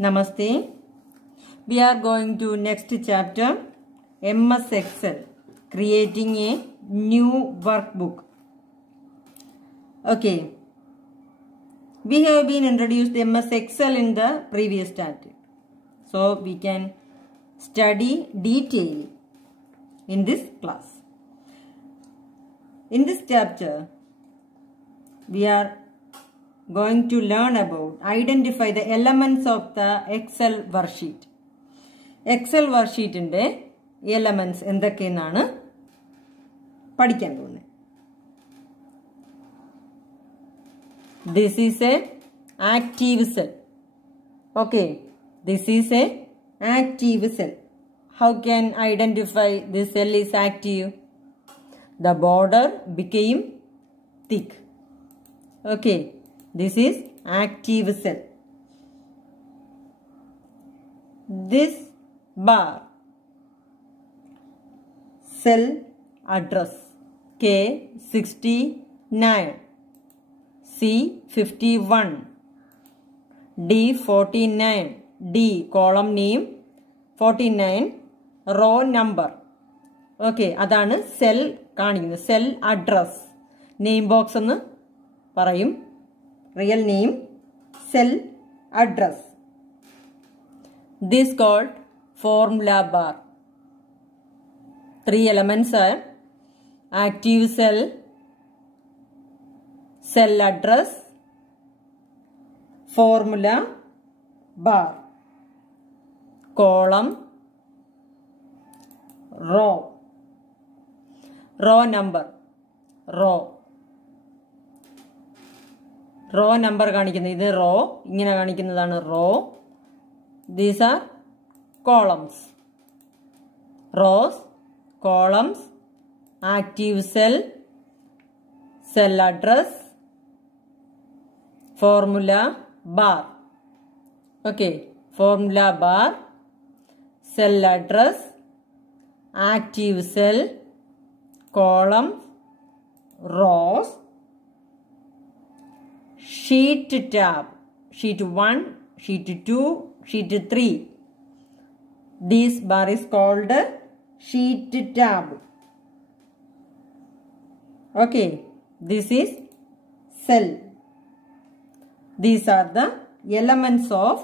Namaste. We are going to next chapter, MS Excel, creating a new workbook. Okay. We have been introduced MS Excel in the previous chapter. So we can study detail in this class. In this chapter, we are going to learn about identify the elements of the Excel worksheet. Excel worksheet inde elements endokkenanu പഠിക്കാൻ പോകുന്നത്. This is a active cell. Okay, this is a active cell. How can identify this cell is active? The border became thick. Okay, this is active cell. This bar, cell address K69, C51, D49, D column name 49, row number. Okay, അതാണ് cell കാണിക്കുന്നത്. Cell address name box എന്ന് പറയും. Real name, cell address. This called formula bar. 3 elements are active cell, cell address, formula bar, column, row, row number, row. Row number കാണിക്കുന്നത് ഇത് row ഇങ്ങനെ കാണിക്കുന്നതാണ് row. These are columns. Rows, columns, active cell, cell address, formula bar. Okay, formula bar, cell address, active cell, column, rows, sheet tab, sheet 1, sheet 2, sheet 3. This bar is called sheet tab. Okay, this is cell. These are the elements of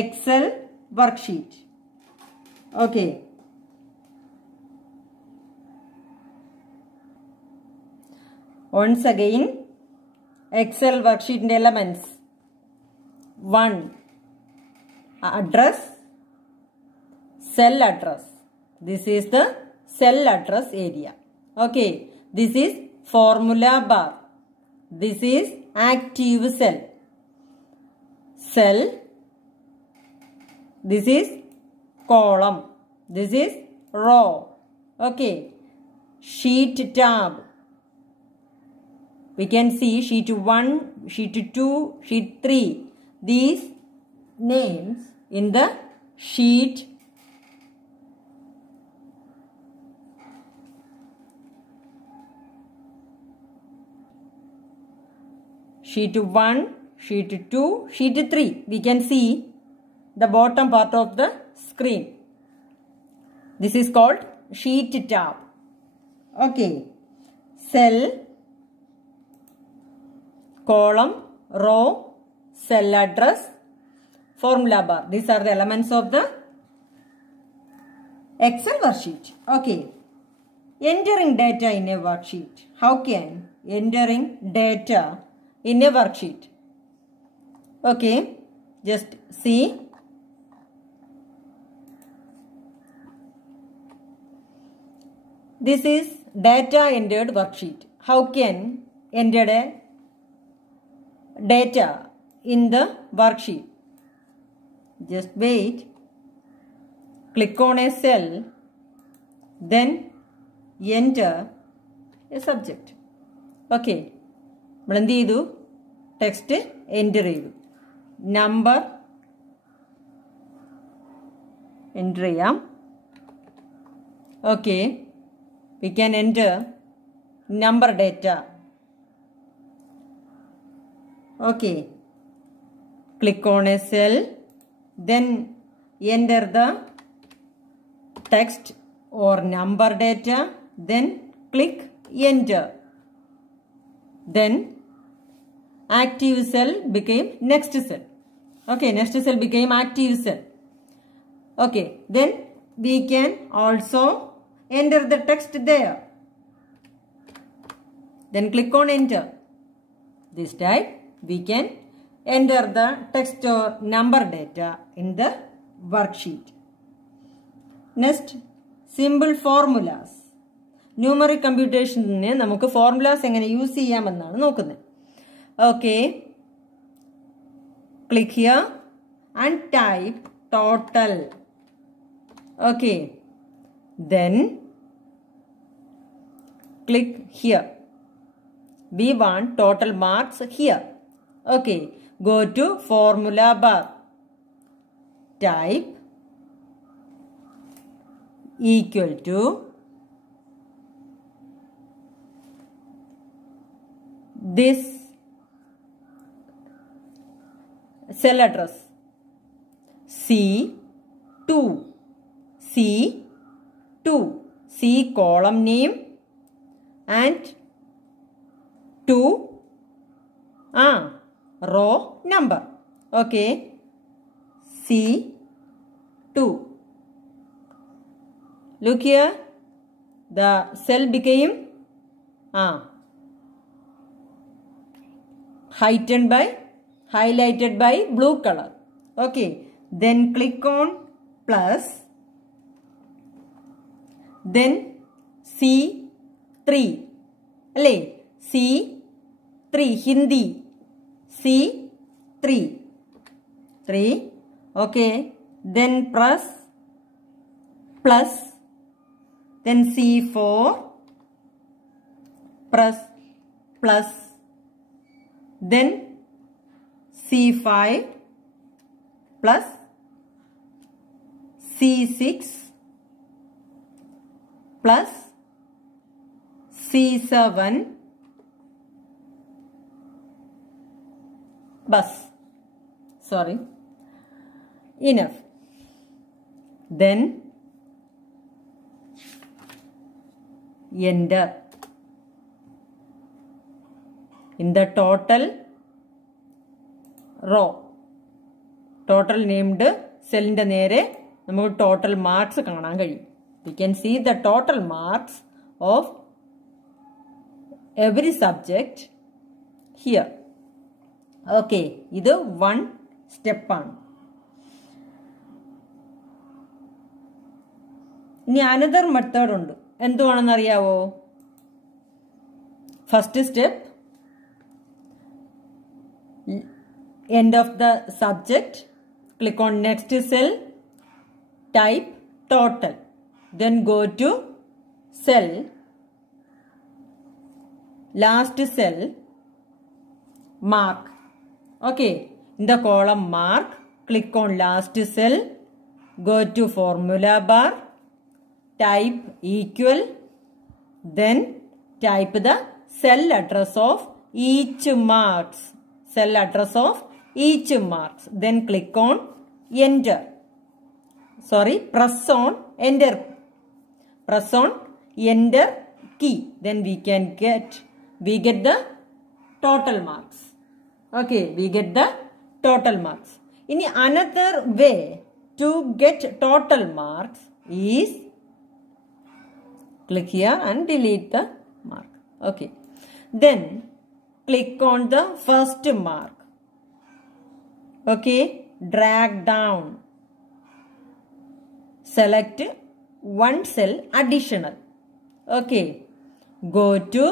Excel worksheet. Okay. Once again, Excel worksheet elements. 1. Address, cell address. This is the cell address area. Okay. This is formula bar. This is active cell. Cell. This is column. This is row. Okay. Sheet tab. We can see sheet 1, sheet 2, sheet 3. These names in the sheet. Sheet 1, sheet 2, sheet 3. We can see the bottom part of the screen. This is called sheet tab. Okay. Cell, column, row, cell address, formula bar. These are the elements of the Excel worksheet. Okay. Entering data in a worksheet. How can entering data in a worksheet? Okay. Just see. This is data entered worksheet. How can enter a data in the worksheet? Just wait. Click on a cell, then enter a subject. Okay. Blandi idu text enter idu. Number enter yam. Okay. We can enter number data. Okay. click on a cell, then enter the text or number data, then click enter. Then active cell became next cell. Okay, next cell became active cell. Okay, then we can also enter the text there. Then click on enter. This time we can enter the text or number data in the worksheet. Next, simple formulas. Numeric computation ne namukku formulas engane use cheyyamennaanu nokkunne. Okay, click here and type total. Okay, then click here. We want total marks here. Okay, go to formula bar. Type equal to this cell address C2, C2, C column name and 2 row number. Okay, C2. Look here, the cell became highlighted by blue color. Okay, then click on plus, then C3, C3 Hindi, C3, 3. Okay, then press plus, then C4, press plus, then C5 plus, C6 plus, C7 bus. Sorry. Enough. Then enter. In the total row, total named cell inde nere namukku total marks കാണാൻ കഴിയും. We can see the total marks of every subject here. Okay, ഇത് one step ആണ്. ഇനി another method ഉണ്ട്. എന്തുവാണെന്ന് അറിയാവോ? First step, end of the subject, click on next cell, type total, then go to cell, last cell, mark. Okay, in the column mark, click on last cell, go to formula bar, type equal, then type the cell address of each marks. Cell address of each marks. Then click on enter. Sorry, press on enter. Press on enter key. Then we get the total marks. Okay, we get the total marks. In another way to get total marks is click here and delete the mark. Okay, then click on the first mark. Okay, drag down. Select one cell additional. Okay, go to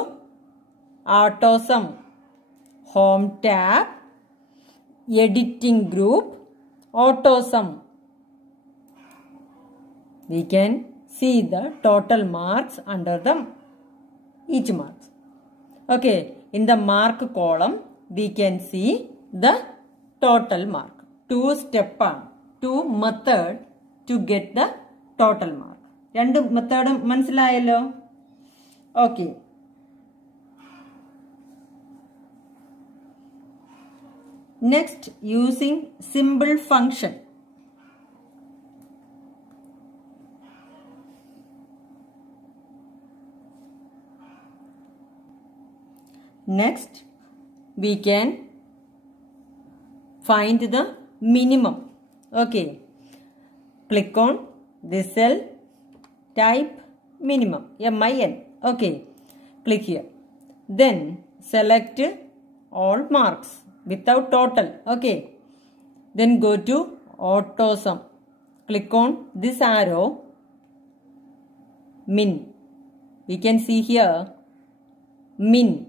AutoSum, Home tab, Editing group, AutoSum. We can see the total marks under the each marks. Okay, in the mark column we can see the total mark. Two step on, two method to get the total mark. രണ്ട് മെത്തേഡും മനസ്സിലായല്ലോ. Okay, Next, using simple function. Next, we can find the minimum. Okay. Click on this cell, type minimum, MIN. Okay. Click here. Then select all marks without total. Okay. Then go to auto sum. Click on this arrow, min. We can see here min.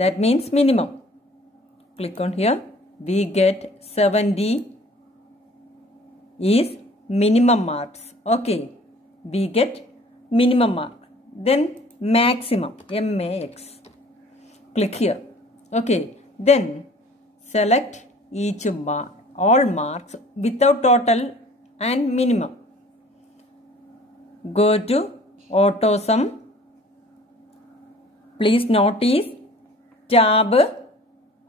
That means minimum. Click on here. We get 70 is minimum marks. Okay. We get minimum mark. Then maximum, MAX. Click here. Okay. Then select each mark, all marks without total and minimum. Go to auto sum. Please notice tab,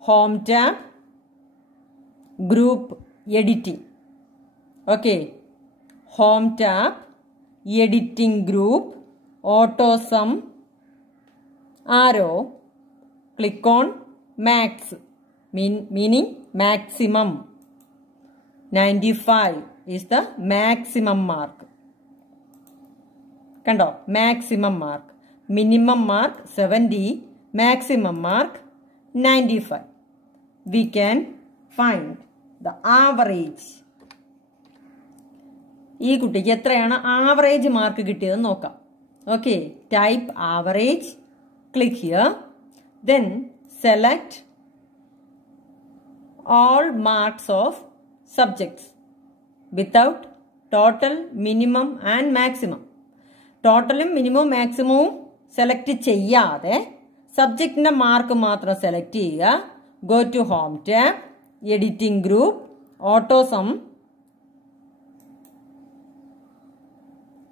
home tab, group editing. Okay. Home tab, editing group, auto sum, arrow. Click on max, meaning maximum. 95 is the maximum mark. Kando, maximum mark. Minimum mark 70, maximum mark 95. We can find the average. ഈ കുട്ടിക്ക് എത്രയാണ് average mark കിട്ടിയതെന്ന് നോക്കാം. Okay, type average, click here, then select all marks of subjects without total, minimum and maximum. ടോട്ടലും മിനിമവും മാക്സിമവും select ചെയ്യാതെ സബ്ജക്റ്റിന്റെ മാർക്ക് മാത്രം സെലക്ട് ചെയ്യുക. Go to home tab, editing group, auto sum,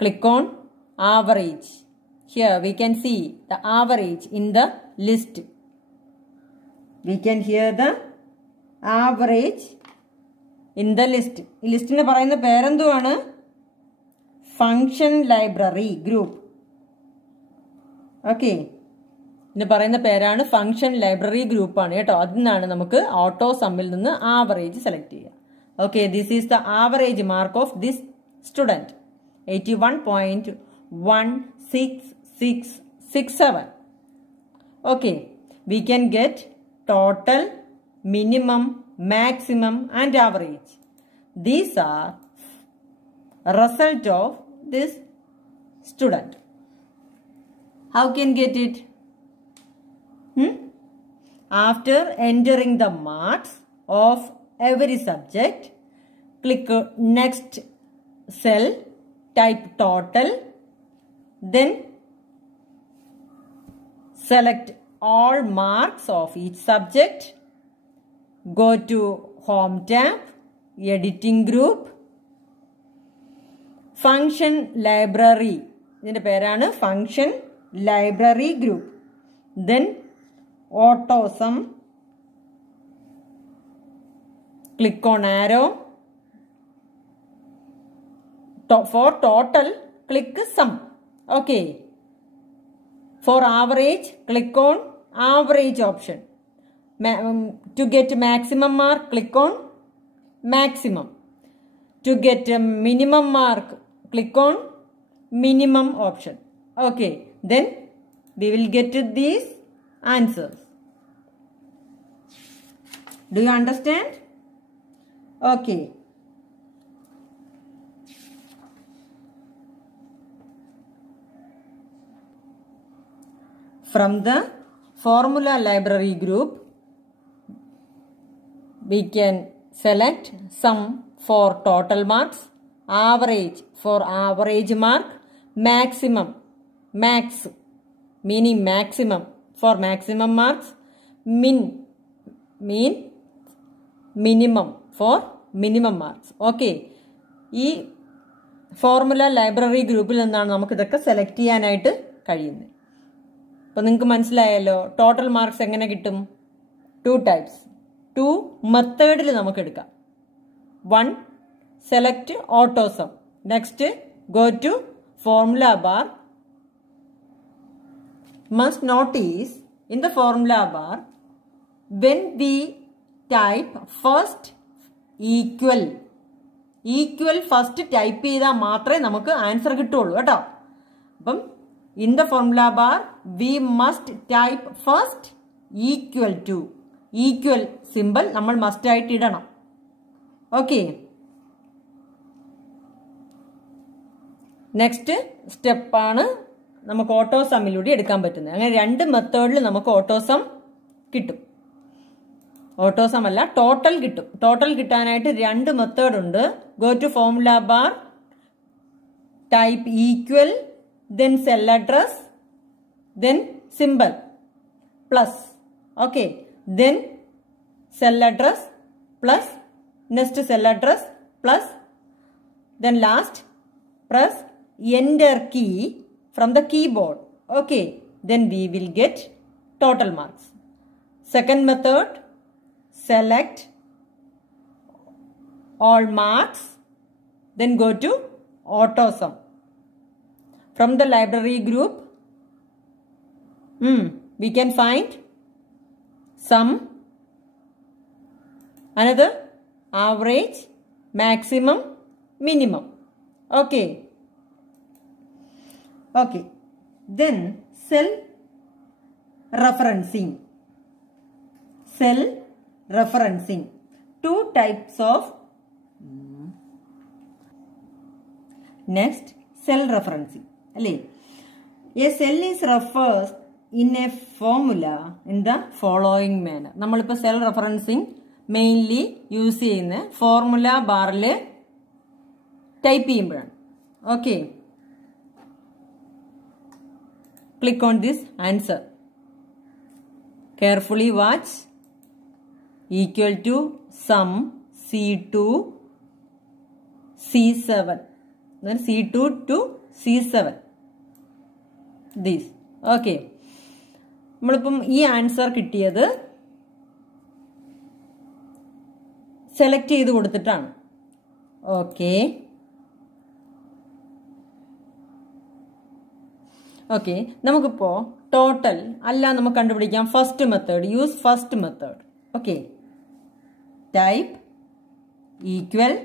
click on average. Here we can see the average in the list. We can hear the average in the list. ഈ ലിസ്റ്റിനെ പറയുന്ന പേരെന്തുവാണ്? Function library group. Okay, ഇതിന് പറയുന്ന പേരാണ് function library ഗ്രൂപ്പാണ് കേട്ടോ. അതിൽ നിന്നാണ് നമുക്ക് ഓട്ടോ സമ്മിൽ നിന്ന് ആവറേജ് സെലക്ട് ചെയ്യുക. Okay, this is the average mark of this student. 81.16667. Okay, we can get total, minimum, maximum and average. These are result of this student. How can get it? After entering the marks of every subject, click next cell, type total, then select all marks of each subject, go to home tab, editing group, function library, ഇതിന്റെ പേരാണ് function library group, then auto sum, click on arrow. For total, click sum. Okay. For average, click on average option. To get maximum mark, click on maximum. To get minimum mark, click on minimum option. Okay. Then we will get these answers. Do you understand? Okay. From the formula library group, we can select sum for total marks, average for average mark, maximum, max, meaning maximum for maximum marks, minimum for minimum marks. Okay. ഈ formula library ഗ്രൂപ്പിൽ നിന്നാണ് നമുക്ക് ഇതൊക്കെ select ചെയ്യാനായിട്ട് കഴിയുന്നത്. അപ്പോൾ നിങ്ങൾക്ക് മനസ്സിലായല്ലോ ടോട്ടൽ മാർക്സ് എങ്ങനെ കിട്ടും? 2 types. ടു മെത്തേഡിൽ നമുക്ക് എടുക്കാം. 1. Select AutoSum. Next, go to formula bar. Must notice in the formula bar, when we type first equal first type ചെയ്താൽ മാത്രമേ നമുക്ക് ആൻസർ കിട്ടുള്ളൂ കേട്ടോ. അപ്പം in the formula bar we must type first equal to, equal symbol നമ്മൾ must ആയിട്ട് ഇടണം. Okay, next സ്റ്റെപ്പാണ് നമുക്ക് ഓട്ടോസമ്മിലൂടെ എടുക്കാൻ പറ്റുന്നത്. അങ്ങനെ 2 മെത്തേഡിൽ നമുക്ക് ഓട്ടോസം കിട്ടും. ഓട്ടോസം അല്ല, ടോട്ടൽ കിട്ടും. ടോട്ടൽ കിട്ടാനായിട്ട് 2 മെത്തേഡ് ഉണ്ട്. Go to formula bar, type equal, then cell address, then symbol, plus. Okay, then cell address plus, next cell address plus, then last press enter key from the keyboard. Okay, then we will get total marks. Second method, select all marks, then go to AutoSum. From the library group, we can find sum, another average, maximum, minimum. Okay. Okay. Then cell referencing. Cell referencing. 2 types of. Next, cell referencing. A cell is referred in a formula in the following manner. നമ്മളിപ്പോൾ cell referencing mainly use ചെയ്യുന്ന formula ബാറിൽ type ചെയ്യുമ്പോഴാണ്. Okay, click on this answer. Carefully watch. Equal to sum C2 C7, C2 to C7. This. Okay. നമ്മളിപ്പം ഈ answer കിട്ടിയത് select ചെയ്ത് കൊടുത്തിട്ടാണ്. Okay, okay, നമുക്കിപ്പോൾ ടോട്ടൽ അല്ല നമുക്ക് കണ്ടുപിടിക്കാം. First method, use first method. Okay, type equal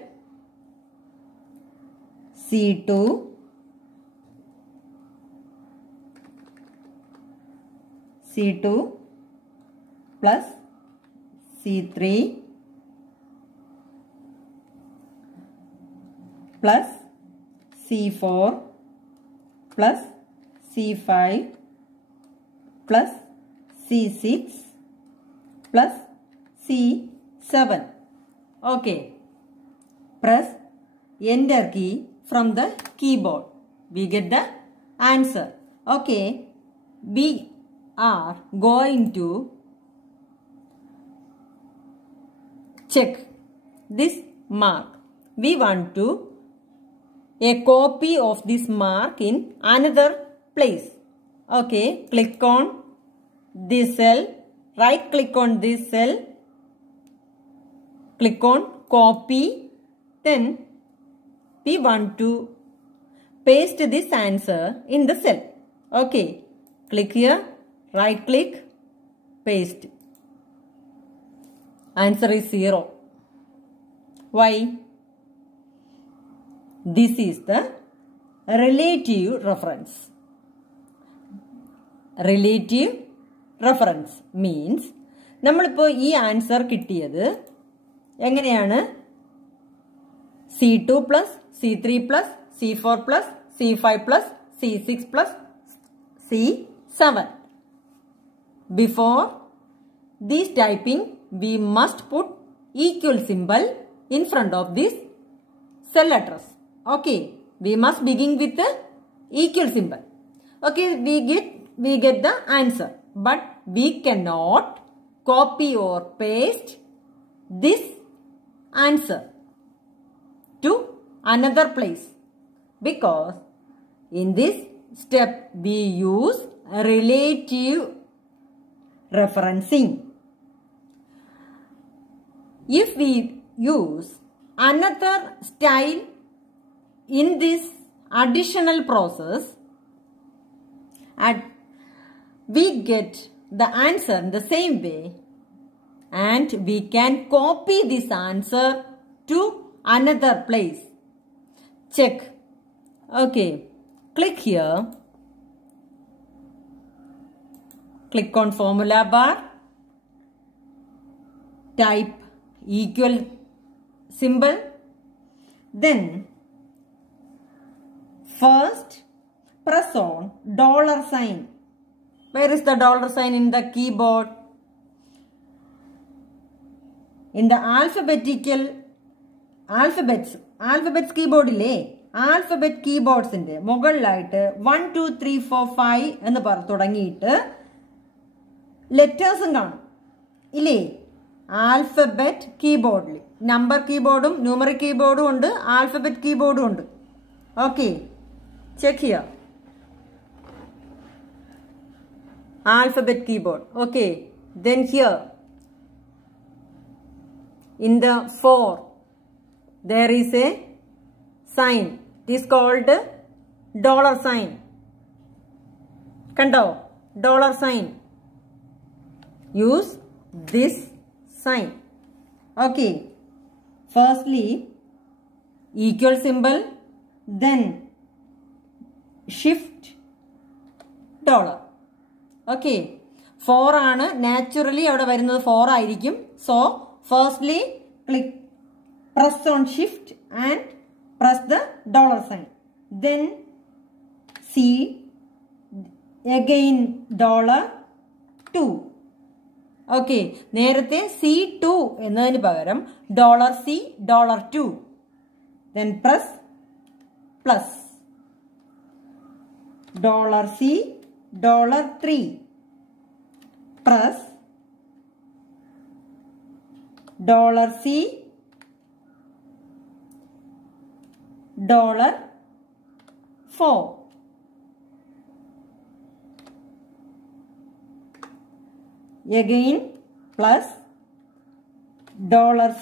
C2 plus C3 plus C4 plus C5 plus C6 plus C7. Okay. Press enter key from the keyboard. We get the answer. Okay. We are going to check this mark. We want to a copy of this mark in another place. Okay, click on this cell, right click on this cell, click on copy, then we want to paste this answer in the cell. Okay, click here, right click, paste. Answer is 0. Why? This is the relative reference. Relative reference means നമ്മളിപ്പോൾ ഈ answer കിട്ടിയത് എങ്ങനെയാണ്? C2 plus C3 plus C4 plus C5 plus C6 plus C7. Before this typing, we must put equal symbol in front of this cell address. Okay, we must begin with the equal symbol. Okay, we get the answer, but we cannot copy or paste this answer to another place, because in this step we use relative referencing. if we use another style in this additional process, we get the answer in the same way, and we can copy this answer to another place. Check. Okay, click here. Click on formula bar. Type equal symbol. Then first press on $sign. Where is the $sign in the keyboard? In the alphabets keyboard ile alphabet keyboards inde mugallayittu 1 2 3 4 5 ennu തുടങ്ങിയിട്ട് letters കാണും ഇല്ലേ alphabet കീബോർഡിൽ number കീബോർഡും numeric കീബോർഡും ഉണ്ട് alphabet കീബോർഡും ഉണ്ട് okay check here alphabet keyboard. Okay, then here in the 4 there is a sign. It is called $sign. Kando $sign. Use this sign. Okay, firstly equal symbol, then shift $. Okay, 4 ആണ് naturally അവിടെ വരുന്നത് 4 ആയിരിക്കും. So firstly press on shift and press the $sign. Then see again $2. Okay, നേരത്തെ C2 എന്നതിന് പകരം $C $2. Then press plus $C $3. Press $C $4. Again plus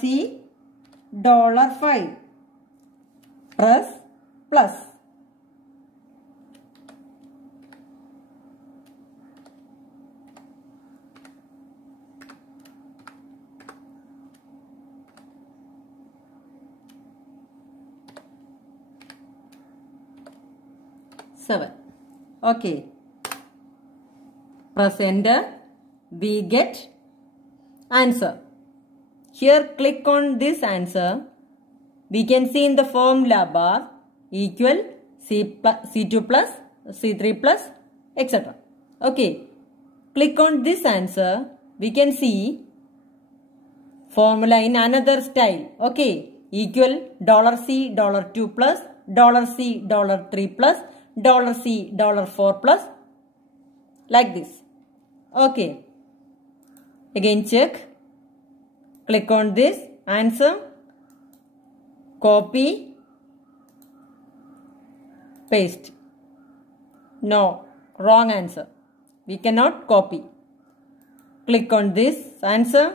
$C $5. Press plus. Okay, press enter. We get answer. Here click on this answer. We can see in the formula bar equal C2 plus C3 plus etc. Okay, click on this answer. We can see formula in another style. Okay, equal $C $2 plus $C $3 plus $C $4 plus, like this. Okay, again check. Click on this answer, copy, paste. No, wrong answer. We cannot copy. Click on this answer,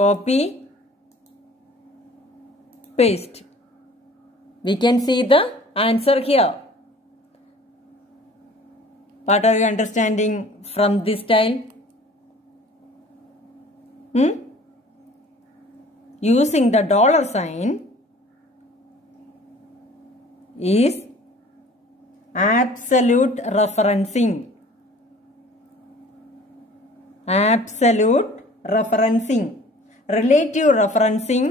copy, paste. We can see the answer here. What are you understanding from this style? Using the $sign is absolute referencing. Absolute referencing. Relative referencing.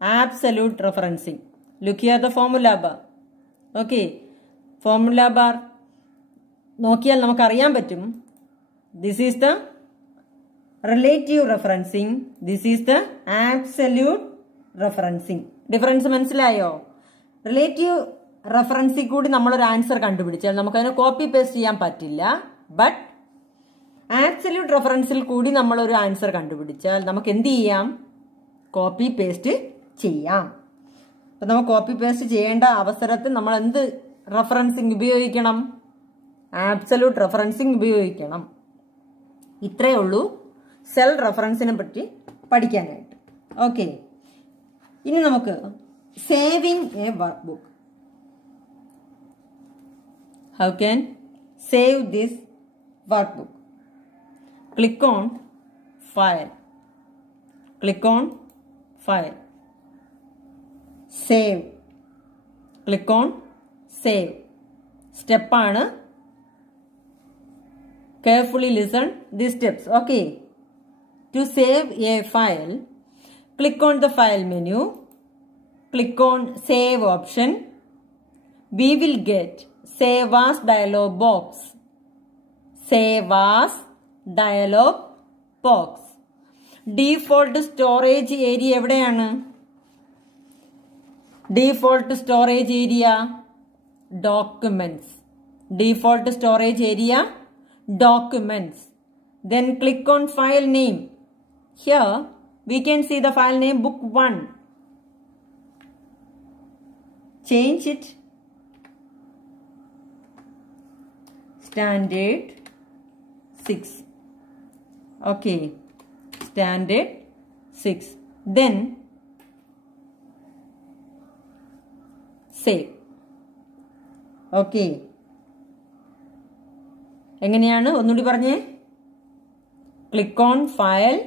Absolute referencing. Look here the formula bar. Okay. Formula bar. നോക്കിയാൽ നമുക്കറിയാൻ പറ്റും. This is the relative referencing. This is the absolute referencing. Difference മനസ്സിലായോ? Relative റെഫറൻസിൽ കൂടി നമ്മളൊരു answer കണ്ടുപിടിച്ചാൽ നമുക്കതിനെ copy paste ചെയ്യാൻ പറ്റില്ല. ബട്ട് ആബ്സല്യൂട്ട് റെഫറൻസിൽ കൂടി നമ്മളൊരു ആൻസർ കണ്ടുപിടിച്ചാൽ നമുക്ക് എന്ത് ചെയ്യാം? കോപ്പി പേസ്റ്റ് ചെയ്യാം. അപ്പം നമ്മൾ കോപ്പി പേസ്റ്റ് ചെയ്യേണ്ട അവസരത്തിൽ നമ്മൾ എന്ത് റെഫറൻസിങ് ഉപയോഗിക്കണം? ആബ്സല്യൂട്ട് റെഫറൻസിങ് ഉപയോഗിക്കണം. ഇത്രയേ ഉള്ളൂ സെൽ റെഫറൻസിനെ പറ്റി പഠിക്കാനായിട്ട്. ഓക്കെ, ഇനി നമുക്ക് saving A work book. How can save this workbook? Click on File. Click on File. Save. Click on Save. Step ആണ്. Carefully listen these steps. Okay. To save a file, click on the File menu. Click on Save option. We will get Save as dialog box. Save as dialog box. Default storage area എവിടെയാണ്? Default storage area documents. Default storage area documents. Then click on file name. Here we can see the file name book 1. Change it. Standard 6. Okay, standard 6. Then save. Okay, എങ്ങനെയാണ് ഒന്നുകൂടി പറഞ്ഞേ? Click on File,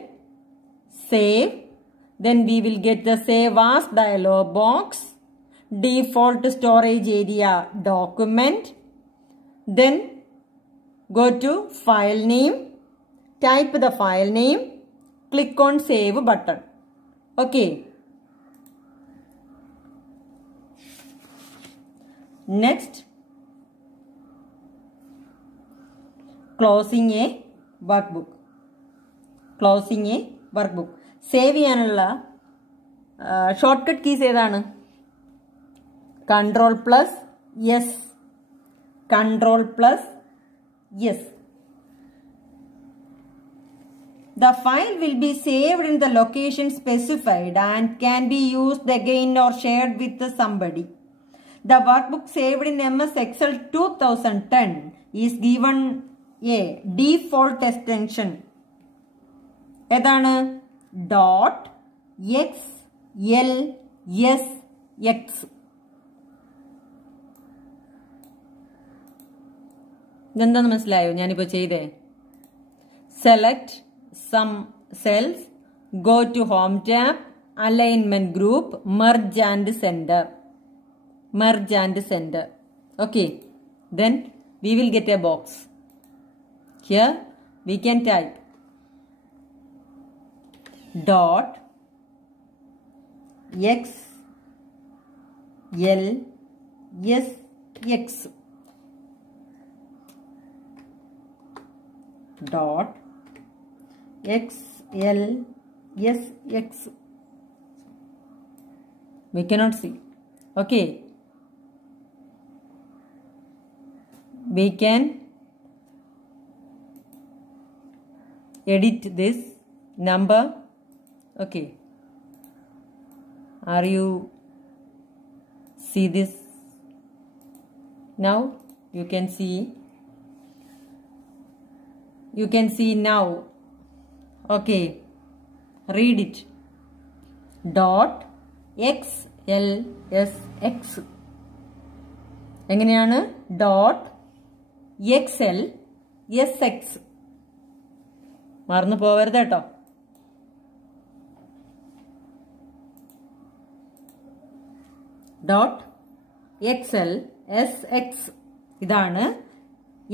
Save. Then we will get the Save as dialog box. Default storage area document. Then go to file name, type the file name, click on save button. Okay. Next, closing a workbook. Closing a workbook. Save ചെയ്യാനുള്ള shortcut keys ഏതാണ്? Control plus yes. Control plus yes. The file will be saved in the location specified and can be used again or shared with somebody. The workbook saved in MS Excel 2010 is given a default extension. ഏതാണ്? .xlsx. ഇതെന്താന്ന് മനസ്സിലായോ ഞാനിപ്പോ ചെയ്തേ? Select some cells, go to home tab, alignment group, merge and centre. Merge and center. Okay, then we will get a box. Here we can type dot x l s x dot x l s x. We cannot see. Okay, we can edit this number. Okay, are you see this? Now you can see now. Okay, read it. Dot XLSX. എങ്ങനെയാണ്? Dot XLSX. മറന്നു പോവരുത് കേട്ടോ. Dot XLSX. ഇതാണ്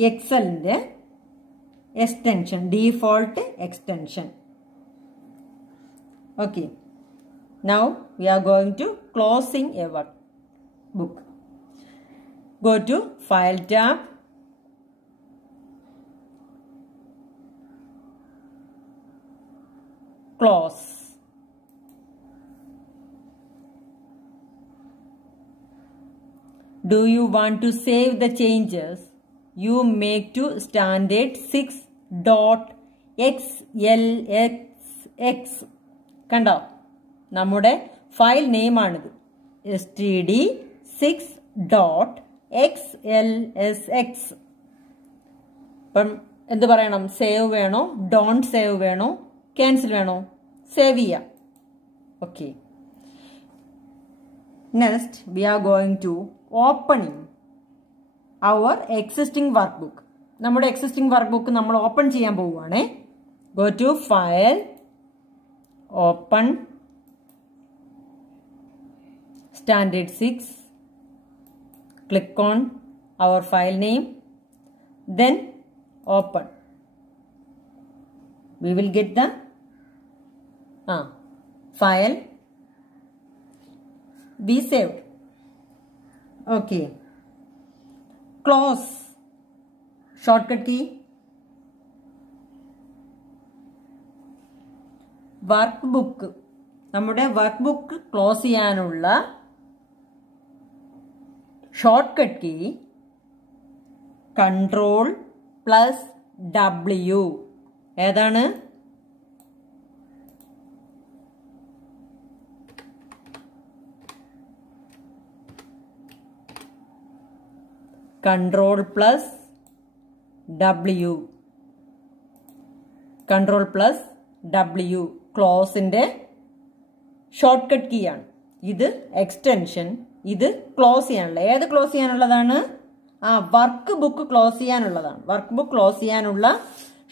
എക്സലിന്റെ extension, default extension. Okay, now we are going to closing a workbook. Go to File tab, close. Do you want to save the changes you make to standard 6.xlsx? കണ്ടോ? നമ്മുടെ file name ആണിത്, std6.xlsx. അപ്പം എന്ത് പറയണം? Save വേണോ, don't save വേണോ, cancel വേണോ? Save ചെയ്യാം. Okay. Next, we are going to opening our existing workbook. നമ്മുടെ existing workbook നമ്മൾ ഓപ്പൺ ചെയ്യാൻ പോവുകയാണ്. Go to File, Open, Standard 6. Click on our file name. Then open. We will get the file. Be saved. Okay. Close. Shortcut key. Workbook. നമ്മുടെ workbook close ചെയ്യാനുള്ള shortcut key Ctrl+W. ഏതാണ്? Ctrl+W. Ctrl+W ക്ലോസിന്റെ shortcut key ആണ്. ഇത് extension, ഇത് close ചെയ്യാനുള്ള. ഏത് close ചെയ്യാനുള്ളതാണ്? Workbook close ചെയ്യാനുള്ളതാണ്. വർക്ക് ബുക്ക് ക്ലോസ് ചെയ്യാനുള്ള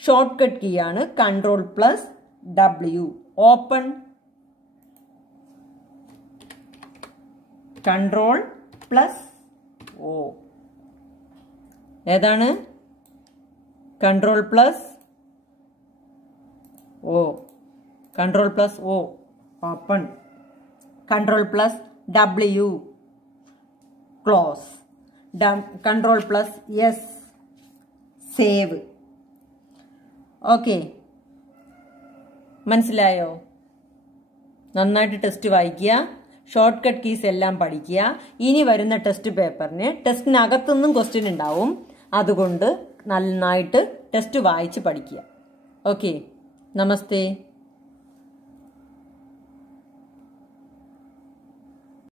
ഷോർട്ട്കട്ട് കീ ആണ് Ctrl+W. ഓപ്പൺ. Ctrl+O. ഏതാണ്? Ctrl+O. Ctrl+O. Open. Ctrl+W. Close. Ctrl+S. Save. Okay, മനസ്സിലായോ? നന്നായിട്ട് ടെസ്റ്റ് വായിക്കുക, ഷോർട്ട്കട്ട് കീസ് എല്ലാം പഠിക്കുക. ഇനി വരുന്ന ടെസ്റ്റ് പേപ്പറിന് ടെസ്റ്റിനകത്തുനിന്നും ക്വസ്റ്റ്യൻ ഉണ്ടാവും. അതുകൊണ്ട് നന്നായിട്ട് ടെസ്റ്റ് വായിച്ച് പഠിക്കുക. ഓക്കെ, നമസ്തേ.